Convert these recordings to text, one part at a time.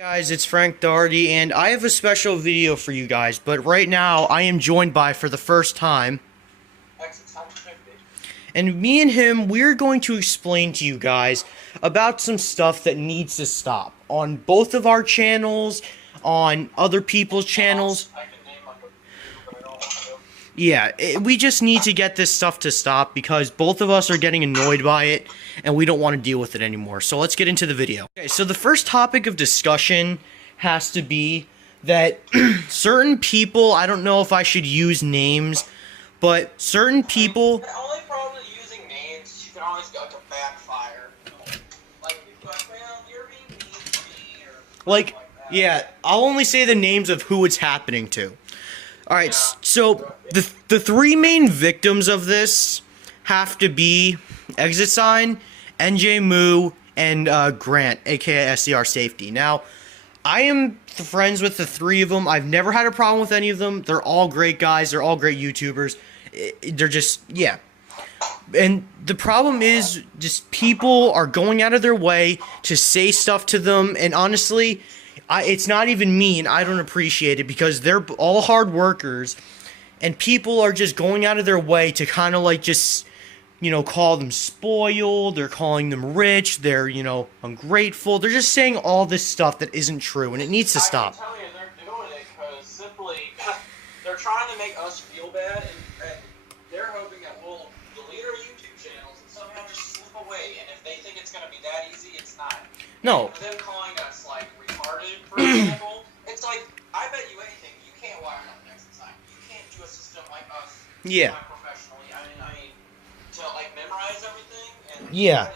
Guys, it's Frank Doherty, and I have a special video for you guys, but right now I am joined by, for the first time, Exitsign250. and me and him, we're going to explain to you guys about some stuff that needs to stop on both of our channels, on other people's channels. I can name like a few, but I don't want to. Yeah, we just need to get this stuff to stop because both of us are getting annoyed by it and we don't want to deal with it anymore. So let's get into the video. Okay, so the first topic of discussion has to be that certain people, I don't know if I should use names, but certain people... The only problem with using names, you can always go to backfire. Like, well, you're being mean to me, or Like, that. yeah, I'll only say the names of who it's happening to. Alright, so the three main victims of this have to be Exitsign, NJ Moo, and Grant, aka Safety. Now, I am friends with the three of them. I've never had a problem with any of them. They're all great guys. They're all great YouTubers. They're just, yeah. And the problem is, just people are going out of their way to say stuff to them, and honestly, it's not even me, and I don't appreciate it because they're all hard workers, and people are just going out of their way to kind of like just, you know, call them spoiled, they're calling them rich, they're, you know, ungrateful, they're just saying all this stuff that isn't true, and it needs to stop. I can tell you they're doing it because simply they're trying to make us feel bad, and they're hoping that we'll delete our YouTube channels and somehow just slip away, and if they think it's going to be that easy, it's not. No. And them calling us, like, retarded, for example, it's like, I bet you anything, you can't wire up next time. You can't do a system like us. Yeah. Professionally. I mean, to, like, memorize everything, and Yeah.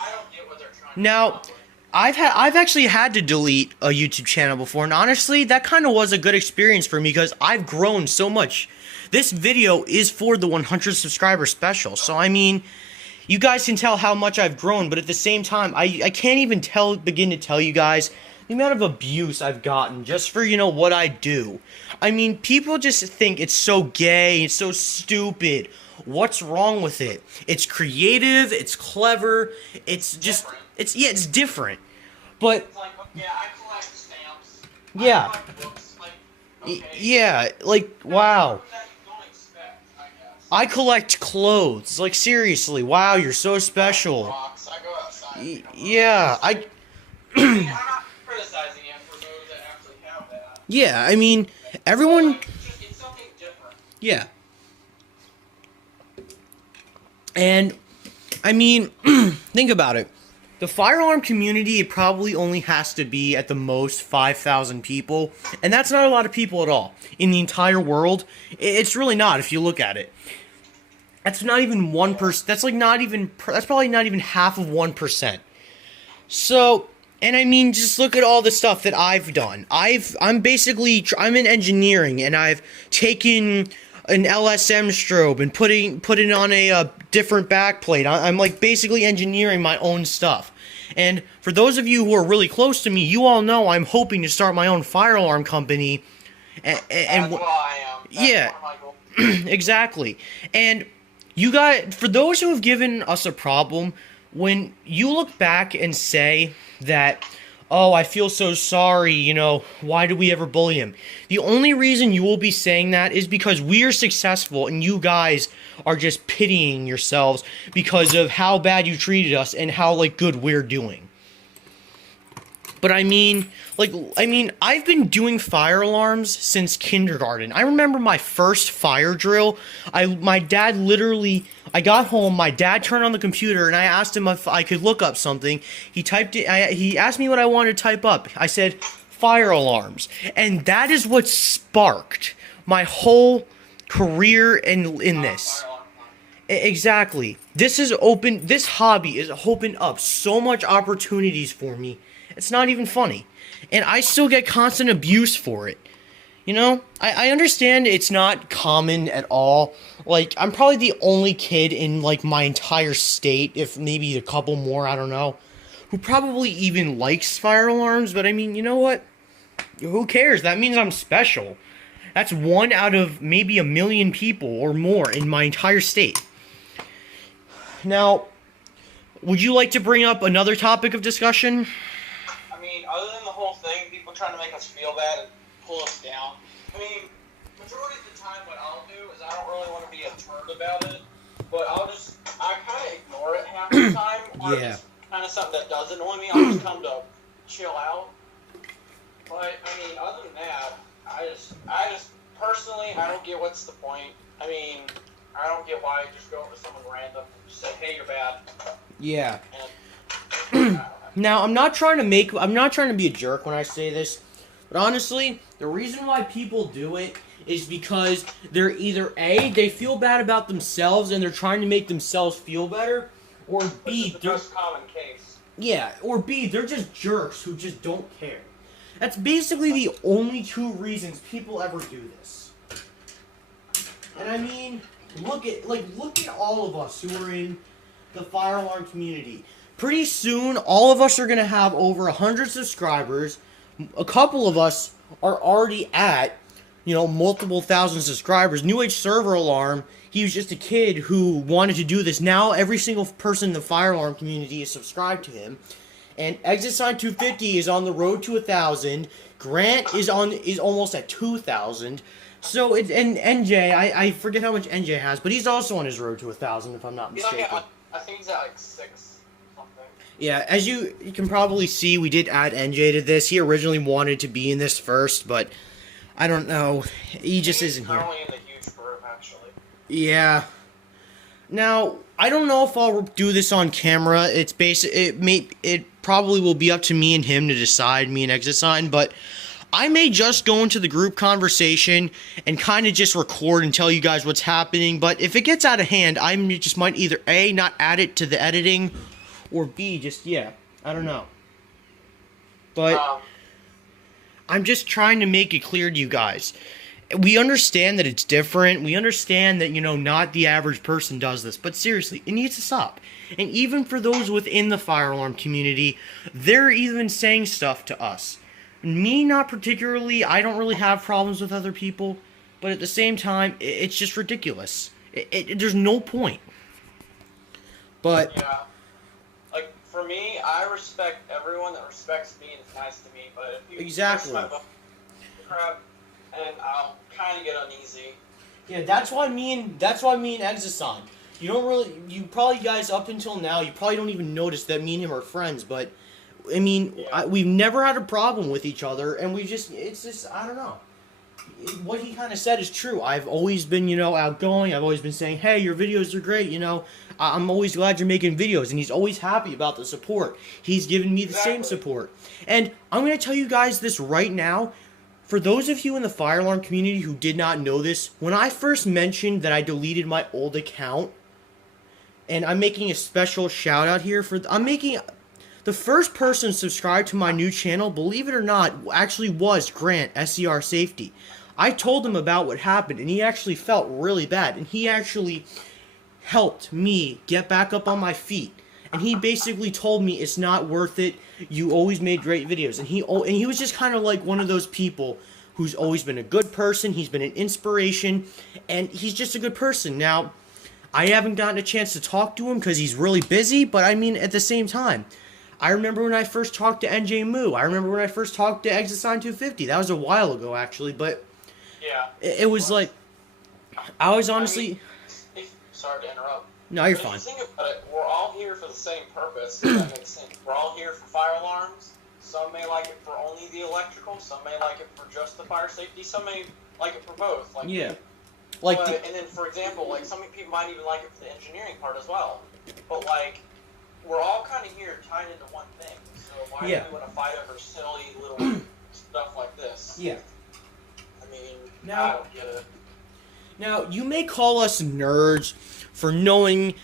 I don't get what they're trying to Now, come up with. I've actually had to delete a YouTube channel before, and honestly, that kind of was a good experience for me because I've grown so much. This video is for the 100 subscriber special, so I mean, you guys can tell how much I've grown, but at the same time, I can't even begin to tell you guys the amount of abuse I've gotten just for, you know, what I do. I mean, people just think it's so gay, it's so stupid. What's wrong with it? It's creative, it's clever, it's just, it's different. But, It's like, yeah, I collect stamps. yeah. I collect books, like, okay. Yeah, like, wow. That you don't expect, I guess. I collect clothes. Like, seriously, wow, you're so special. Rocks. I go outside. Yeah, I mean, I'm not criticizing you for those that actually have that. yeah, I mean, everyone, Like, it's something different. yeah. And, I mean, think about it. The fire alarm community, it probably only has to be at the most 5,000 people, and that's not a lot of people at all. In the entire world, it's really not if you look at it. That's not even 1%, that's like not even, that's probably not even half of 1%. So, and I mean, just look at all the stuff that I've done. I'm in engineering, and I've taken an LSM strobe and put it on a different backplate. I'm like basically engineering my own stuff. And for those of you who are really close to me, you all know I'm hoping to start my own fire alarm company. That's what I am. That's yeah, one of my goals. exactly. And you guys, for those who have given us a problem, when you look back and say that, oh, I feel so sorry, you know, why do we ever bully him? The only reason you will be saying that is because we are successful and you guys are just pitying yourselves because of how bad you treated us and how, like, good we're doing. But I mean, I've been doing fire alarms since kindergarten. I remember my first fire drill. My dad literally, I got home, my dad turned on the computer, and I asked him if I could look up something. He typed it, he asked me what I wanted to type up. I said, fire alarms. And that is what sparked my whole career in this. Exactly. This hobby is opened up so much opportunities for me. It's not even funny. And I still get constant abuse for it. You know? I understand it's not common at all. Like, I'm probably the only kid in, like, my entire state, if maybe a couple more, I don't know, who probably even likes fire alarms, but I mean, you know what? Who cares? That means I'm special. That's 1 out of maybe 1 million people or more in my entire state. Now, would you like to bring up another topic of discussion? I mean, other than the whole thing. People trying to make us feel bad and pull us down. I mean, majority of the time, what I'll do is I don't really want to be a turd about it, but I kind of ignore it half the time. Or Yeah. it's kind of something that does annoy me. I'll just come to chill out. But I mean, other than that, I just personally, I don't get what's the point. I mean, I don't get why you just go over to someone random and just say, "Hey, you're bad." Yeah. And, Now, I'm not trying to be a jerk when I say this, but honestly, the reason why people do it is because they're either A, they feel bad about themselves and they're trying to make themselves feel better, or Which B, is the most common case. yeah, or B, they're just jerks who just don't care. That's basically the only two reasons people ever do this. And I mean, look at all of us who are in the fire alarm community. Pretty soon, all of us are gonna have over 100 subscribers. A couple of us are already at, multiple thousand subscribers. New Age Server Alarm, he was just a kid who wanted to do this. Now every single person in the fire alarm community is subscribed to him. And Exitsign250 is on the road to 1,000. Grant is almost at 2,000. So it's and NJ, I forget how much NJ has, but he's also on his road to 1,000 if I'm not mistaken. I think he's at like 6 something. Yeah, as you can probably see, we did add NJ to this. He originally wanted to be in this first, but I don't know. He just isn't here. He's currently in the huge group, actually. Yeah. Now, I don't know if I'll do this on camera. It probably will be up to me and him to decide, me and Exitsign, but I may just go into the group conversation and kind of just record and tell you guys what's happening, but if it gets out of hand, I just might either A, not add it to the editing, or B, I don't know. But I'm just trying to make it clear to you guys. We understand that it's different. We understand that, not the average person does this. But seriously, it needs to stop. And even for those within the fire alarm community, they're even saying stuff to us. Me, not particularly. I don't really have problems with other people. But at the same time, it's just ridiculous. There's no point. But yeah. Like, for me, I respect everyone that respects me and is nice to me. But if you exactly. Crap, and I'll kind of get uneasy. Yeah, that's why me and Exitsign. You probably guys up until now, you probably don't even notice that me and him are friends, but I mean, we've never had a problem with each other, and it's just, I don't know. What he kind of said is true. I've always been, outgoing. I've always been saying, hey, your videos are great, I'm always glad you're making videos, and he's always happy about the support. He's given me the same support. And I'm going to tell you guys this right now. For those of you in the fire alarm community who did not know this, when I first mentioned that I deleted my old account, and I'm making a special shout out here the first person subscribed to my new channel, believe it or not, actually was Grant, SER Safety. I told him about what happened, and he actually felt really bad, and he actually helped me get back up on my feet. And he basically told me it's not worth it. You always made great videos. And he was just kind of like one of those people who's always been a good person. He's been an inspiration. And he's just a good person. Now, I haven't gotten a chance to talk to him because he's really busy. But I mean, at the same time, I remember when I first talked to NJ Moo. I remember when I first talked to Exitsign250. That was a while ago, actually. But yeah, it was like, I was honestly... sorry to interrupt. No, you're but fine. If you think about it, we're all here for the same purpose. If that makes sense. We're all here for fire alarms. Some may like it for only the electrical. Some may like it for just the fire safety. Some may like it for both. Like, yeah. And then, for example, like some people might even like it for the engineering part as well. But like, we're all kind of here tied into one thing. So why do we want to fight over silly little stuff like this? Yeah. I mean, Now, I don't get it. Now, you may call us nerds for knowing,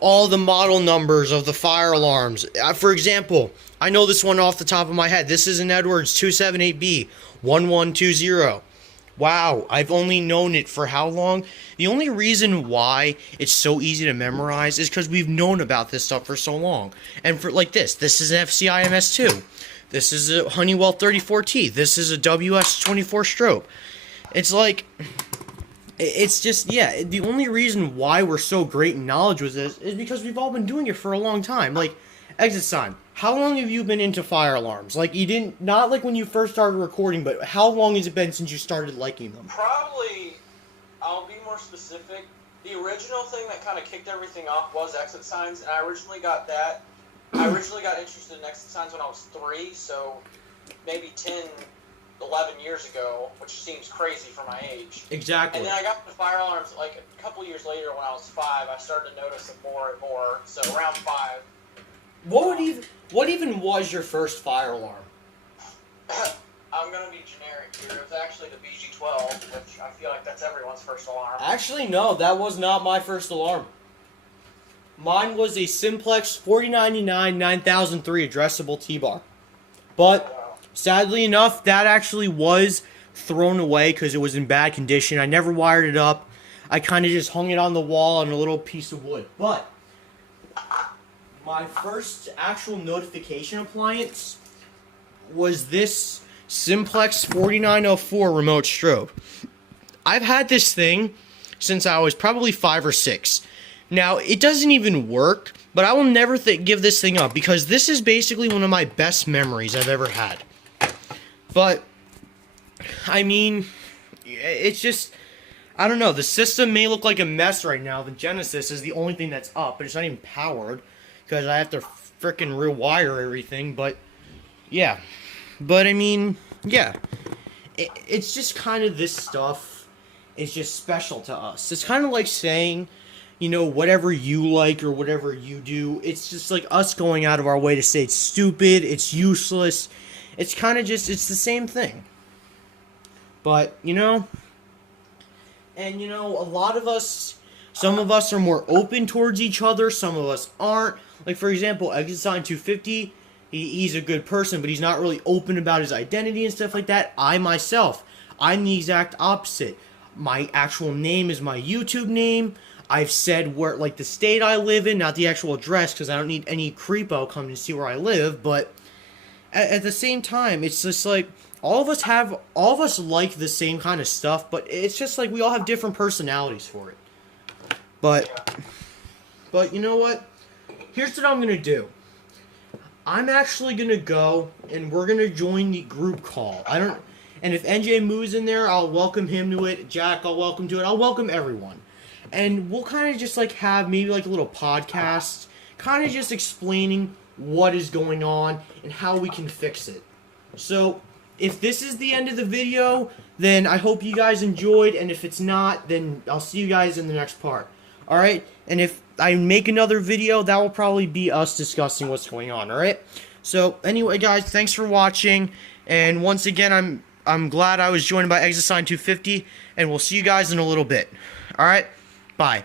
all the model numbers of the fire alarms. For example, I know this one off the top of my head. This is an Edwards 278B 1120. Wow, I've only known it for how long? The only reason why it's so easy to memorize is because we've known about this stuff for so long. And for like this is an FCI MS2. This is a Honeywell 34T. This is a WS24 strobe. It's like... It's just, the only reason why we're so great in knowledge with this is because we've all been doing it for a long time. Like, Exit sign. How long have you been into fire alarms? Like, you didn't, not like when you first started recording, but how long has it been since you started liking them? Probably, I'll be more specific. The original thing that kind of kicked everything off was exit signs, and I originally got that. I originally got interested in exit signs when I was 3, so maybe 10, 11 years ago, which seems crazy for my age. Exactly. And then I got the fire alarms like a couple years later when I was 5. I started to notice them more and more. So around 5. What even was your first fire alarm? I'm gonna be generic here. It was actually the BG12, which I feel like that's everyone's first alarm. Actually, no, that was not my first alarm. Mine was a Simplex 4099 9003 addressable T-bar. But sadly enough, that actually was thrown away because it was in bad condition. I never wired it up. I kind of just hung it on the wall on a little piece of wood. But my first actual notification appliance was this Simplex 4904 remote strobe. I've had this thing since I was probably 5 or 6. Now, it doesn't even work, but I will never give this thing up because this is basically one of my best memories I've ever had. But, I mean, it's just, I don't know, the system may look like a mess right now. The Genesis is the only thing that's up, but it's not even powered because I have to frickin' rewire everything, but, yeah. But, I mean, yeah. It's just kind of this stuff is just special to us. It's kind of like saying, you know, whatever you like or whatever you do, it's just like us going out of our way to say it's stupid, it's useless. It's kind of just, it's the same thing. But, you know, and, you know, a lot of us, some of us are more open towards each other, some of us aren't. Like, for example, Exitsign250, he's a good person, but he's not really open about his identity and stuff like that. I myself, I'm the exact opposite. My actual name is my YouTube name. I've said where, like, the state I live in, not the actual address, because I don't need any creepo coming to see where I live, but at the same time, it's just like, all of us like the same kind of stuff, but it's just like we all have different personalities for it. But you know what? Here's what I'm gonna do. I'm actually gonna go, and we're gonna join the group call. And if NJ moves in there, I'll welcome him to it. Jack, I'll welcome to it. I'll welcome everyone. And we'll kind of just like have maybe like a little podcast, kind of just explaining what is going on and how we can fix it. So, if this is the end of the video, then I hope you guys enjoyed, and if it's not, then I'll see you guys in the next part. Alright? And if I make another video, that will probably be us discussing what's going on, alright? So, anyway guys, thanks for watching, and once again, I'm glad I was joined by Exitsign250, and we'll see you guys in a little bit. Alright? Bye.